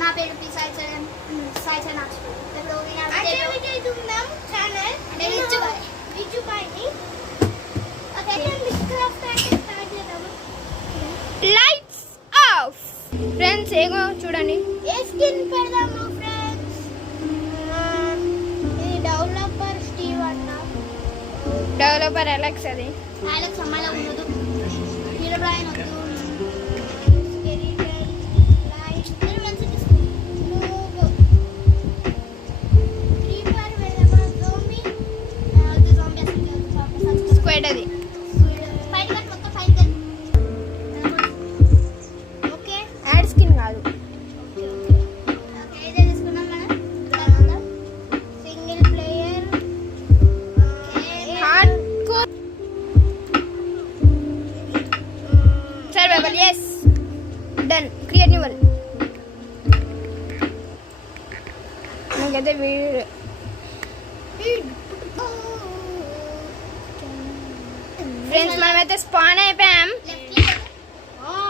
నా పేరు P Sai Nakshi. Lights off friends. ఏగో చూడండి, ఏ స్కిన్ పెడదాము ఫ్రెండ్స్? ఇది డెవలపర్ స్టీవ్ అన్న. Developer Alex. అది అలెక్స్ అమ్మాయిలా ఉండదు, హీరో బ్రాయిన్ వద్దు. స్క్వేడ్ అది. యాడ్ స్కిన్ కాదు. Single player hardcore survival. yes done. Create new world. నాకైతే వీడియో ఫ్రెండ్స్ మనమైతే స్పాన్ అయిపోయాం.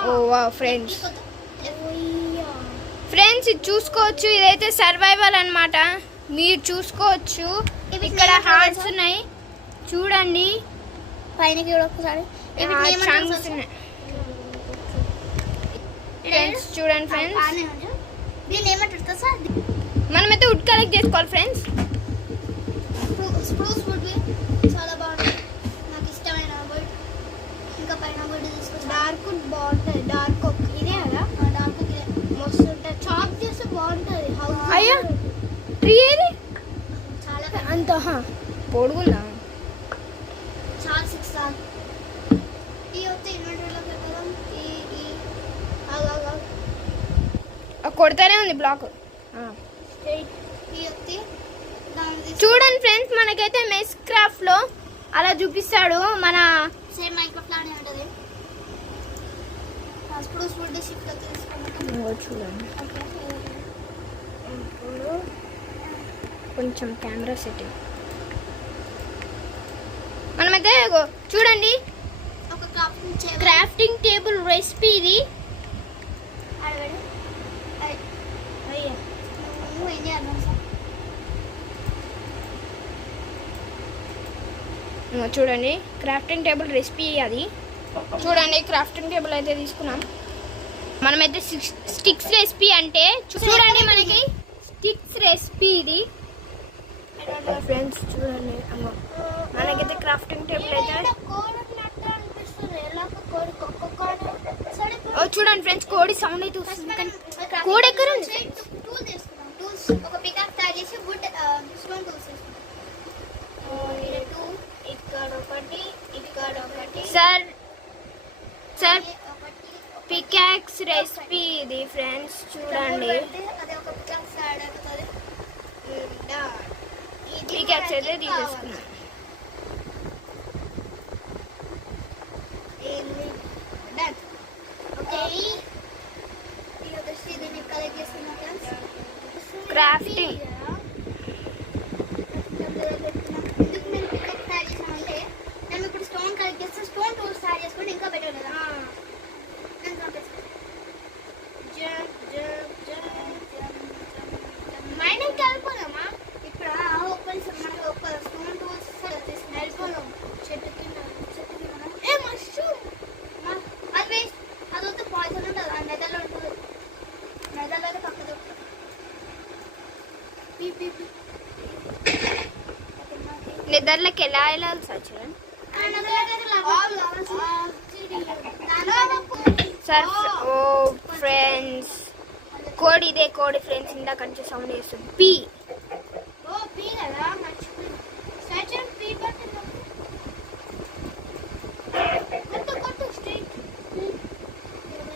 Oh wow friends. ఫ్రెండ్స్ ఇది చూసుకోవచ్చు, ఇదైతే సర్వైవల్ అన్నమాట. మీరు చూసుకోవచ్చు ఇక్కడ హార్ట్స్ ఉన్నాయి చూడండి, పైనకి ఒకసారి చంక్స్ ఉన్నాయి ఫ్రెండ్స్. చూడండి ఫ్రెండ్స్, దీన్ని ఏమంటారు సార్? మనమైతే వుడ్ కలెక్ట్ చేసుకోవాలి ఫ్రెండ్స్. స్ప్రూస్ వుడ్ చాలా బాగుంటుంది, నాకు ఇష్టమైన వుడ్. ఇంకా పైన వుడ్ తీసుకొచ్చి డార్క్ వుడ్ బాగుంటుంది. డార్క్ ఓక్ ఇదే కదా, డార్క్ ఇదే మస్తు ఉంటుంది. చాప్ చేస్తే బాగుంటుంది. హౌస్ అయ్యా ట్రీ ఏది చాలా అంత పొడుగుందా? చాలా 6 సార్. ఈ వస్తే ఇన్వెంటరీలో పెట్టడం. ఈ ఆగా కొడతానే ఉంది బ్లాక్. స్ట్రైట్ ఈ వస్తే చూడండి ఫ్రెండ్స్, మనకైతే మెస్ క్రాఫ్ట్ లో అలా చూపిస్తాడు. మన సేమ్ మైక్రోఫ్ట్ లానే ఉంటుంది. స్ప్రూస్ వుడ్ షిఫ్ట్ తీసుకుంటాం. చూడండి ఇప్పుడు కొంచెం కెమెరా సెట్టింగ్. మనమైతే చూడండి ఒక క్రాఫ్టింగ్ క్రాఫ్టింగ్ టేబుల్ రెసిపీ ఇది. అడగడు అయ్యా నువ్వు ఏం చేయాలి సార్? చూడండి క్రాఫ్టింగ్ టేబుల్ రెసిపీ అది. చూడండి క్రాఫ్టింగ్ టేబుల్ అయితే తీసుకున్నాం. మనమైతే స్టిక్స్ రెసిపీ అంటే చూడండి మనకి స్టిక్స్ రెసిపీ ఇది ఫ్రెండ్స్. చూడండి అమ్మ, మనకైతే క్రాఫ్టింగ్ టేబుల్ అయితే చూడండి ఫ్రెండ్స్, కోడి సౌండ్ అయితే వస్తుంది. కానీ కోడి ఎక్కడ ఉంది? టూల్ తీసుకున్నాం. టూల్స్ ఒక పికప్ తయారు చేసి వుడ్ స్టోన్ టూల్స్ తీసుకున్నాం. ఇక్కడ ఒకటి, ఇక్కడ ఒకటి. సార్ పికాక్స్ రెసిపీ ఇది ఫ్రెండ్స్. చూడండి అదే ఒక పికప్ యాడ్ అవుతుంది. పికాక్స్ అయితే తీసేసుకున్నాం. క్రాఫ్టింగ్ మేము ఇప్పుడు స్టోన్ కలెక్ట్ చేస్తే స్టోన్ టూల్స్ తయారు చేసుకుంటే ఇంకా బెటర్ కదా. మైనింగ్కి వెళ్ళిపోదామా? ఇప్పుడు మనకి ఒక స్టోన్ టూల్స్ వెళ్ళిపోదాం. చెట్టు కింద ఏ మష్రూమ్ అది వేస్ట్. అది వస్తే పాయిజన్ ఉంటుంది, ఆ నెదల్లో ఉంటుంది. నెదల్లో అయితే పక్క దొరుకుతుంది. నిద్రలోకి ఎలా వెళ్ళాలి సార్? చూడండి సార్. ఓ ఫ్రెండ్స్, కోడి ఇదే కోడి ఫ్రెండ్స్. ఇందాక నుంచి సౌండ్ చేస్తుంది. పీ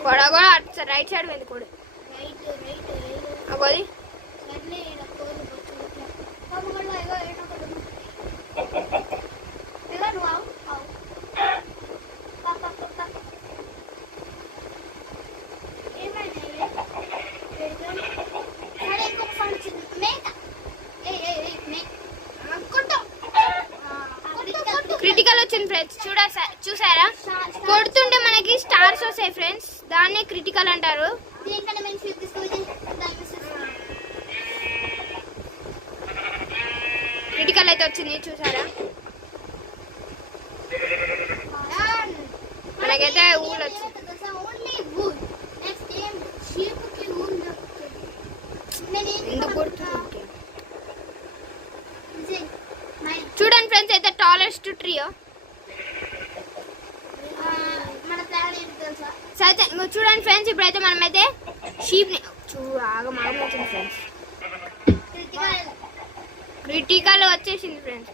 కొడ కూడా అటు రైట్ సైడ్ పోయింది కోడి. కోడి క్రిటికల్ వచ్చింది ఫ్రెండ్స్. చూసారా, కొడుతుంటే మనకి స్టార్స్ వస్తాయి ఫ్రెండ్స్. దాన్ని క్రిటికల్ అంటారు. దీనికన్నా మేము షీప్ తీసుకోవాలి దాని క్రిటికల్ అయితే వచ్చింది చూసారా. మనకైతే ఊళ్ళు వచ్చింది. Only wood. నెక్స్ట్ ఏం షీప్ కి వుడ్ ఎందుకు గుర్తుంది? ఇది చూడండి ఫ్రెండ్స్, అయితే టాలెస్ట్ ట్రీయో మన ప్లాన్ ఏంటి తెలుసా? సరే ఇంకో చూడండి ఫ్రెండ్స్, ఇప్పుడైతే మనమైతే షీప్ని ఆగం వచ్చింది ఫ్రెండ్స్. క్రిటికల్ వచ్చేసింది ఫ్రెండ్స్.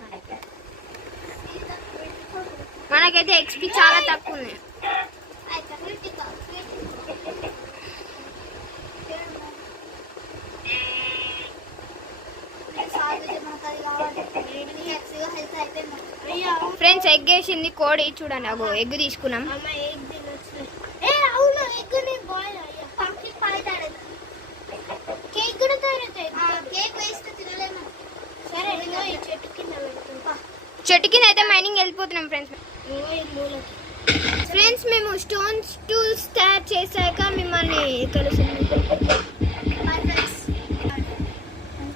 మనకైతే ఎక్స్పీ చాలా తక్కువ ఉంది. ఫ్రెండ్స్ ఎగ్ వేసింది కోడి. చూడండి అగో ఎగ్ తీసుకున్నాం. చెట్టు కింద అయితే మైనింగ్ వెళ్ళిపోతున్నాం ఫ్రెండ్స్. ఫ్రెండ్స్ మేము స్టోన్స్ టూల్స్ తయారు చేశాక మిమ్మల్ని కలుస్తుంది.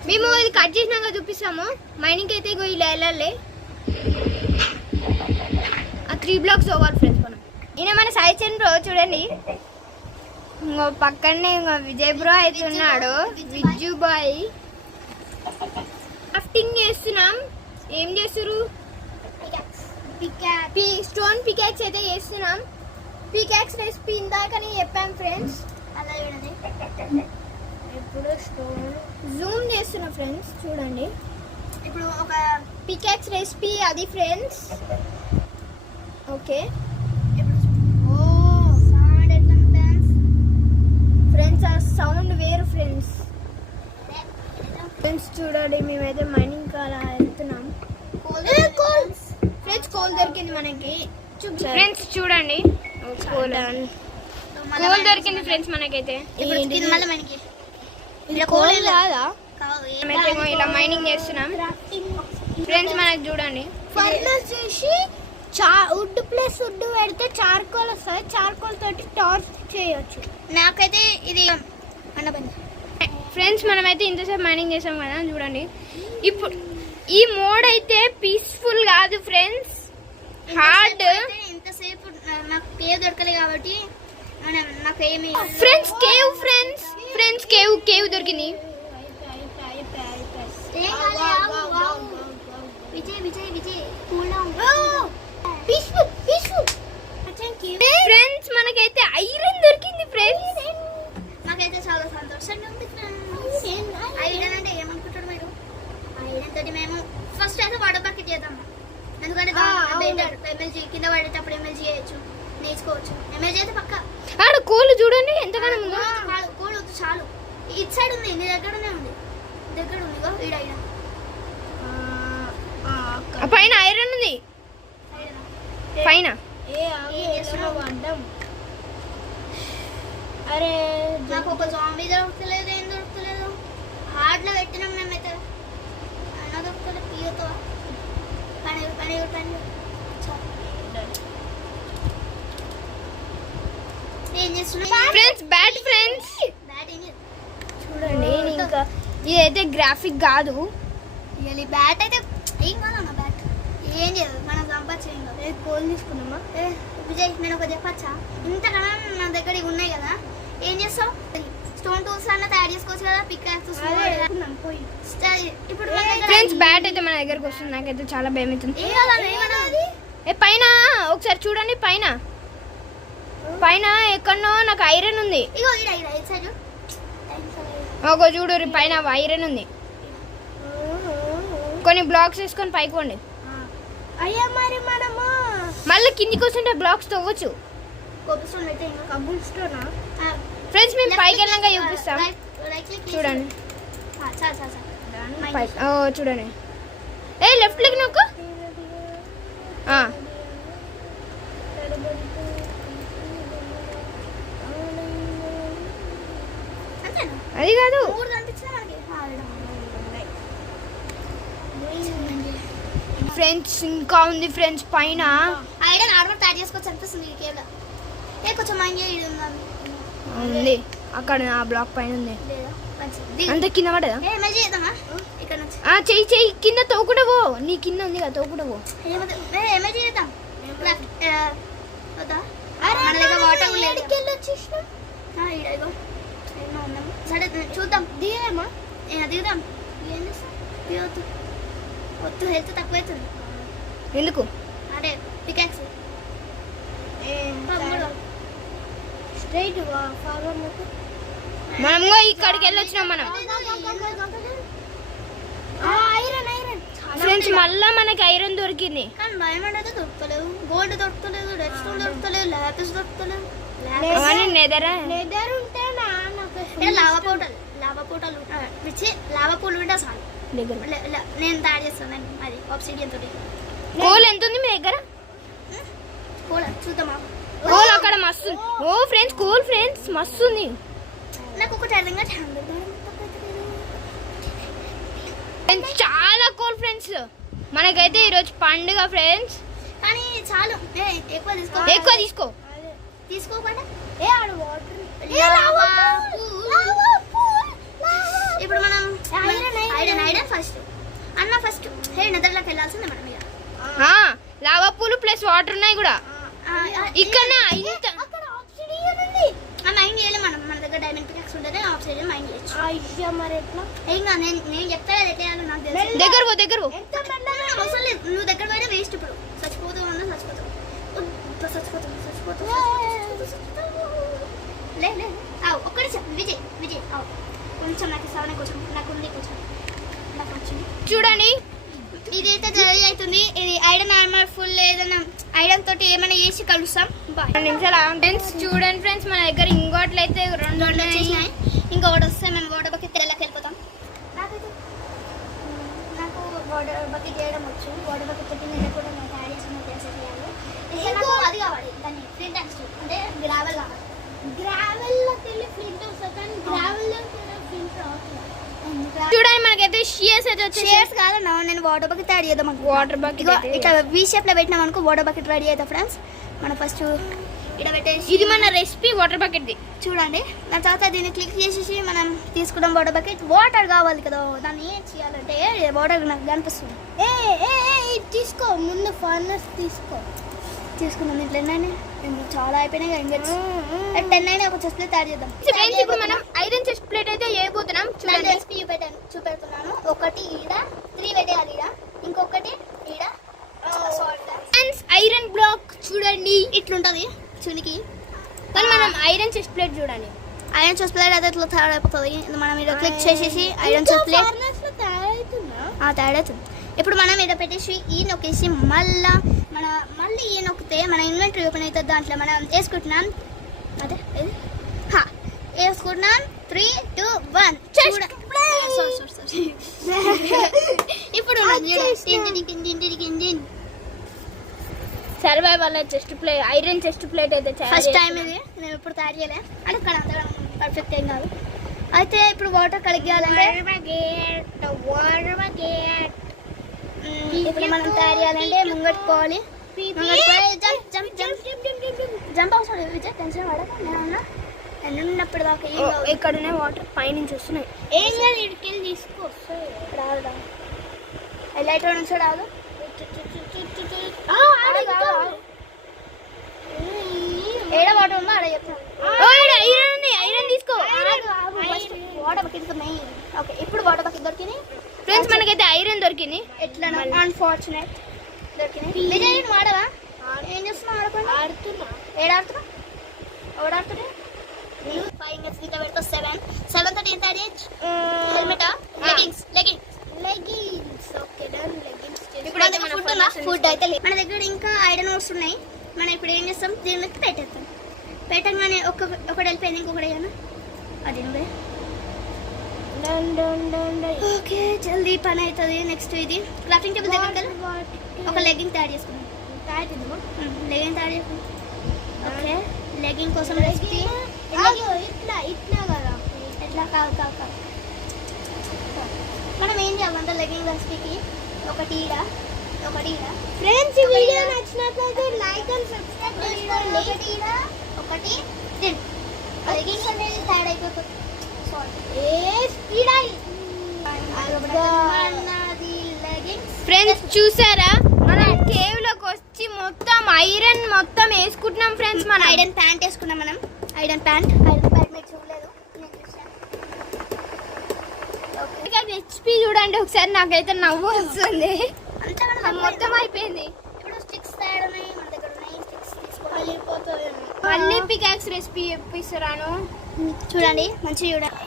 మేము ఇది కట్ చేసినాక చూపిస్తాము. మైనింగ్ అయితే ఇగో ఇలా వెళ్ళాలి. ఆ 3 blocks ఓవర్ ఫ్రెండ్స్. మనం ఈయన మన సాయిచంద్ బ్రో చూడండి. ఇంకో పక్కనే ఇంకో విజయ్ బ్రో అయితే ఉన్నాడు. విజ్జు బాయ్ క్రాఫ్టింగ్ చేస్తున్నాం. ఏం చేస్తున్నారు? స్టోన్ పికాక్స్ అయితే చేస్తున్నాం. పికాక్స్ రెసిపీ ఇందాకని చెప్పాం ఫ్రెండ్స్. అలా చూడండి, ఇప్పుడు స్టోన్ జూమ్ చేస్తున్నా ఫ్రెండ్స్. చూడండి ఇప్పుడు ఒక పికాక్స్ రెసిపీ అది ఫ్రెండ్స్. ఓకే సౌండ్ ఎట్లా ఫ్రెండ్స్? ఫ్రెండ్స్ ఆ సౌండ్ వేరు ఫ్రెండ్స్. ఫ్రెండ్స్ చూడండి, మేమైతే మైనింగ్ అలా వెళ్తున్నాం. ఫ్రెండ్స్ కోల్ దొరికింది మనకి. ఫ్రెండ్స్ చూడండి కోల్ దొరికింది ఫ్రెండ్స్ మనకైతే. మళ్ళీ మనకి కోల్ కాదా? మేమైతే ఇలా మైనింగ్ చేస్తున్నాం ఫ్రెండ్స్. మనకి చూడండి ఫర్నెస్ చేసి వుడ్ ప్లస్ వుడ్ పెడితే చార్కోల్ వస్తుంది. చార్కోల్ తోటి టార్చ్ చేయొచ్చు. నాకైతే ఇది అన్నబంది ఫ్రెండ్స్. మనమైతే ఇంతసేపు మైనింగ్ చేసాం కదా చూడండి. ఇప్పుడు ఈ మోడ్ అయితే పీస్ఫుల్ కాదు ఫ్రెండ్స్, హార్డ్. ఇంతసేపు నాకు కేవ్ దొరకలేదు కాబట్టి నాకు ఏమి ఫ్రెండ్స్ కేవ్ ఫ్రెండ్స్ కేవ్ దొరికింది. Vijay Vijay Vijay cool down. Peaceful peaceful. Friends మనకైతే ఐరన్ దొరికింది ఫ్రెండ్స్. నాకైతే చాలా సంతోషంగా ఉంది ఫ్రెండ్స్. ఐరన్ అంటే ఏమనుకుంటాడు మీరు? ఐరన్ తోటి మేము ఫస్ట్ అయితే వాటర్ బకెట్ చేద్దాం. ఎందుకంటే ఎమ్మెల్జీ కింద పడేటప్పుడు ఎమ్మెల్జీ చేయొచ్చు, నేర్చుకోవచ్చు. ఎమ్మెల్జీ అయితే పక్క. ఆడ కోళ్ళు చూడండి ఎంతగానో ఉందో. కోళ్ళు వద్దు చాలు. ఇటు సైడ్ ఉంది, నీ దగ్గరనే ఉంది. దగ్గర ఉందిగో ఈడ ఈడ. పైన ఐరన్ ఉంది పైన. అరే నాకు ఒక జాంబీ దొరకలేదు, ఏం దొరకలేదు. హార్డ్లో పెట్టినాం మేమైతే. అయినా దొరకలేదు. పియ్యతో పని పని పని ఏం చేస్తున్నా ఫ్రెండ్స్? బ్యాట్ ఫ్రెండ్స్ బ్యాట్ ఏం చేస్తుంది చూడండి. ఇంకా ఇదైతే గ్రాఫిక్ కాదు. ఈ బ్యాట్ అయితే ఏం కాదన్న. బ్యాట్ ఏం చేయదు, మనం సంపాదించి ఏం కాదు. కోల్ తీసుకున్నామా? విజయ్ నేను ఒక చెప్పచ్చా? ఇంతకన్నా నా దగ్గర ఇవి ఉన్నాయి కదా, ఏం చేస్తావు? స్టోన్ టూల్స్ అన్న తయారు చేసుకోవచ్చు కదా. పికాక్స్ ఇప్పుడు ఫ్రెండ్స్ బ్యాట్ అయితే మన దగ్గరకు వస్తుంది. నాకైతే చాలా భయం అవుతుంది. ఏం కాదు, ఏమన్నా పైన ఒకసారి చూడండి. పైన ఎక్కడనో నాకు ఐరన్ ఉంది. ఇగో ఈడ ఈడ ఇటు సైడ్ ఒక చూడు పైన ఐరన్ ఉంది. కొన్ని బ్లాక్స్ వేసుకొని పైకి పోండి. అయ్యా మరి మనము మళ్ళీ కిందికి వస్తుంటే బ్లాక్స్ తవ్వచ్చు. కోపిస్టోన్ అయితే ఇంకా కబుల్ స్టోనా ఫ్రెండ్స్ మేము పైకి వెళ్ళాక చూపిస్తాం. చూడండి చూడండి. లెఫ్ట్ లెగ్ నొక్కు. అది కాదు ఫ్రెండ్స్, ఇంకా ఉంది ఫ్రెండ్స్ పైన. ఐరన్ ఆర్మర్ తయారు చేసుకోవచ్చు అనిపిస్తుంది ఈ కేవ్లో. కొంచెం మంచి ఉంది. అక్కడ ఆ బ్లాక్ పైన ఉంది. లేదా మంచిది అంత కింద పడదా? ఏమేజ్ చేద్దామా ఇక్కడ నుంచి చెయ్యి చెయ్యి కింద తోకుండా పో. నీ కింద ఉంది కదా తోకుండా పో. ఏమేజ్ చేద్దాం వద్దా మన దగ్గర వాటర్ లేదు. ఇదిగో ఏమో ఉన్నాము. సరే చూద్దాం దిగేమా దిగుదాం. ఏం చేస్తాం దిగొద్దు వద్దు హెల్త్ తక్కువ అవుతుంది. ఎందుకు? అదే పికాక్స్ స్ట్రైట్ ఫార్వర్డ్ మనం ఇక్కడికి వెళ్ళొచ్చినాం మనం. ఐరన్ ఐరన్ ఫ్రెండ్స్ మళ్ళా మనకి ఐరన్ దొరికింది. కానీ డైమండ్ అయితే దొరుకుతలేదు, గోల్డ్ దొరుకుతలేదు, రెడ్ స్టోన్ దొరుకుతలేదు, లాపిస్ దొరుకుతలేదు. నెదర్ ఉంటే లావా పోటల్ పిచ్చి లావా పూలు ఉంటే చాలు. నేను తయారు చేస్తాను అది ఆబ్సిడియన్ తోటి. కోల్ ఎంత ఉంది మీ దగ్గర? కోల్ చూద్దామా? కోల్ అక్కడ మస్తు. ఓ ఫ్రెండ్స్ కోల్ ఫ్రెండ్స్ మస్తు ఉంది. నాకు ఒకటి అర్థంగా చాలా కోల్ ఫ్రెండ్స్. మనకైతే ఈరోజు పండుగ ఫ్రెండ్స్. కానీ చాలు ఎక్కువ తీసుకో తీసుకోకుండా ఇప్పుడు మనం ఐరన్ ఫస్ట్ అన్న ఫస్ట్ నెదర్లోకి వెళ్ళాల్సిందే మనం. ఇక లావా పూలు ప్లస్ వాటర్ ఉన్నాయి కూడా ఇక్కడ. మైండ్ చేయలేం మనం, మన దగ్గర డైమండ్ పికాక్స్ ఉంటేనే ఆబ్సిడియన్ మైండ్ చేయొచ్చు. మరి ఎట్లా ఇంకా నేను చెప్తా కదా ఎట్లా చేయాలో నాకు తెలుసు. దగ్గర పో అవసరం లేదు, నువ్వు దగ్గర పోయినా వేస్ట్. ఇప్పుడు చచ్చిపోతావు లే ఒక్కడే చెప్పు విజయ్ కొంచెం నాకు ఇస్తావనే కొంచెం నాకు ఉంది కొంచెం నాకు వచ్చింది. చూడండి ఇదైతే రెడీ అవుతుంది. ఇది ఐరన్ ఆర్మర్ ఫుల్ ఏదైనా ఐరన్ తోటి ఏమైనా చేసి కలుస్తాం. 2 నిమిషాలు ఫ్రెండ్స్. చూడండి ఫ్రెండ్స్ మన దగ్గర ఇంకోట్లు అయితే రెండు వచ్చేసినాయి. ఇంకా ఒకటి వస్తే మేము వాటర్ బకెట్ తెల్లకి వెళ్ళిపోతాం. నాకు వాటర్ బకెట్ చేయడం వచ్చు. వాటర్ బకెట్ తోటి నేను కూడా నాకు యాడ్ చేసిన చేయాలి. అది కావాలి దాన్ని ఫ్లింట్ అండ్ స్టీల్ అంటే గ్రావెల్ కావాలి. గ్రావెల్లోకి వెళ్ళి ఫ్లింట్ వస్తుంది కానీ గ్రావెల్లోకి ఫ్లింట్ రావట్లేదు. చూడండి మనకైతే షియర్స్ అయితే షేర్స్ కాదు నేను వాటర్ బకెట్ తయారు చేద్దాం. వాటర్ బకెట్ ఇట్లా వి షేప్ లో పెట్టినాం అనుకో వాటర్ బకెట్ రెడీ అవుతా ఫ్రెండ్స్. మనం ఫస్ట్ ఇక్కడ పెట్టేసి ఇది మన రెసిపీ వాటర్ బకెట్ ది చూడండి. దాని తర్వాత దీన్ని క్లిక్ చేసేసి మనం తీసుకుంటాం వాటర్ బకెట్. వాటర్ కావాలి కదా, దాన్ని ఏం చేయాలంటే వాటర్ నాకు కనిపిస్తుంది. తీసుకో ముందు ఫర్నెస్ తీసుకున్నాం. దీంట్లో ఎన్ని చాలా అయిపోయినాయి కదా, ఇంకా 10 అయినా ఒక చెస్ట్ ప్లేట్ తయారు చేద్దాం. ఫ్రెండ్స్ ఇప్పుడు మనం ఐరన్ చెస్ట్ ప్లేట్ అయితే చేయబోతున్నాం. చూడండి రెసిపీ చూపెడుతున్నాను. ఒకటి ఈడ 3 పెట్టేయాలి, ఈడ ఇంకొకటి ఈడ ఫ్రెండ్స్ ఐరన్ బ్లాక్ చూడండి ఇట్లుంటది చునికి. కానీ మనం ఐరన్ చెస్ట్ ప్లేట్ చూడండి. ఐరన్ చెస్ట్ ప్లేట్ అయితే ఇట్లా తయారైపోతుంది. మనం ఇక్కడ క్లిక్ చేసేసి ఐరన్ చెస్ట్ ప్లేట్ తయారవుతుంది. ఇప్పుడు మనం ఇక్కడ పెట్టేసి ఈ నొక్కేసి మళ్ళీ ఈ నొక్కితే మన ఇన్వెంటరీ ఓపెన్ అవుతుంది. దాంట్లో మనం వేసుకుంటున్నాం అదే వేసుకుంటున్నాం 3, 2, 1 ఇప్పుడు survival chest plate iron chest plate అయితే ఫస్ట్ టైం ఇది నేను ఇప్పుడు తయారు చేయలే. అంటే ఇక్కడ అంత పర్ఫెక్ట్ ఏం కాదు. అయితే ఇప్పుడు వాటర్ కలిగేయాలంటే ఇప్పుడు మనం తయారు చేయాలంటే ముంగట్టుకోవాలి. జంప్ అవసరం విజయ్, టెన్షన్ పడక. నేను ఉన్నప్పుడు దాకా ఇక్కడనే వాటర్ పైనుంచి వస్తున్నాయి. ఏం కాదు ఇటుకెళ్ళి తీసుకో రాదు. లైట్ నుంచి రాదు. ఏడ వాటర్ ఉందో ఆడ చెప్తాను. ఐరన్ తీసుకో. Water bucket main. ఓకే ఇప్పుడు వాటర్ బకెట్ దొరికింది ఫ్రెండ్స్. మనకైతే ఐరన్ దొరికింది. ఎట్లా అన్ఫార్చునేట్ దొరికింది. విజయ్ వాడవా? ఏం చేస్తున్నావు? ఆడుతున్నా. ఏడాడుతున్నా? ఓడాడుతున్నా 5 ఇంగెస్ దీంట్లో పెడతా 7 తోటి ఎంత యాడ్ చేయొచ్చు? హెల్మెటా? Leggings okay done. Leggings food అయితే మన దగ్గర ఇంకా ఐరన్ వస్తున్నాయి. మనం ఇప్పుడు ఏం చేస్తాం, దీనికి పెట్టేస్తాం. పెట్టగానే ఒకటి వెళ్ళిపోయింది, ఇంకొకటి అయ్యాను అది నువ్వే. ఓకే జల్దీ పని అవుతుంది. నెక్స్ట్ ఇది క్రాఫ్టింగ్ టేబుల్ దగ్గర ఒక లెగ్గింగ్ తయారు చేసుకున్నాం. లెగ్గింగ్ తయారు చేసుకున్నాం. ఓకే లెగ్గింగ్ కోసం రెసిపీ ఇట్లా కదా, ఎట్లా కాదు. మనం ఏం చేయాలంటే లెగ్గింగ్ రెసిపీకి ఒకటి ఈడ. ఫ్రెండ్స్ ఈ వీడియో నచ్చినట్లయితే లైక్ అండ్ సబ్స్క్రైబ్ చేసుకోండి. ఒకటి లెగ్గింగ్స్ అనేది తయారు అయిపోతుంది. స్పీడ్ ఫ్రెండ్స్ చూసారా మనం కేవ్ లోకి వచ్చి మొత్తం ఐరన్ మొత్తం వేసుకుంటున్నాం ఫ్రెండ్స్. మన ఐరన్ ప్యాంట్ వేసుకున్నాం మనం. ఐరన్ ప్యాంట్ మీరు చూడలేదు. హెచ్పి చూడండి ఒకసారి, నాకైతే నవ్వు వస్తుంది. అంతగా మొత్తం అయిపోయింది. ఇప్పుడు స్టిక్స్ తయారన్నాయి మన దగ్గర ఉన్నాయి. స్టిక్స్ తీసుకొని వెళ్ళిపోతుంది. మళ్ళీ పికాక్స్ రెసిపీ చెప్పిస్తున్నాను చూడండి మంచిగా చూడండి.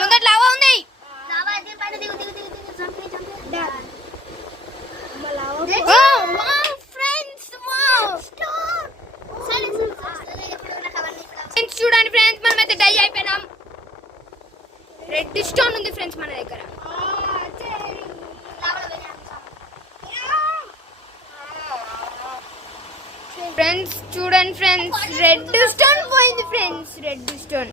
ముందట లావా ఉంది. చూడండి ఫ్రెండ్స్ మనమైతే డై అయిపోయినాం. రెడ్ స్టోన్ ఉంది ఫ్రెండ్స్ మన దగ్గర. ఫ్రెండ్స్ చూడండి ఫ్రెండ్స్ రెడ్ స్టోన్ పోయింది ఫ్రెండ్స్. Red stone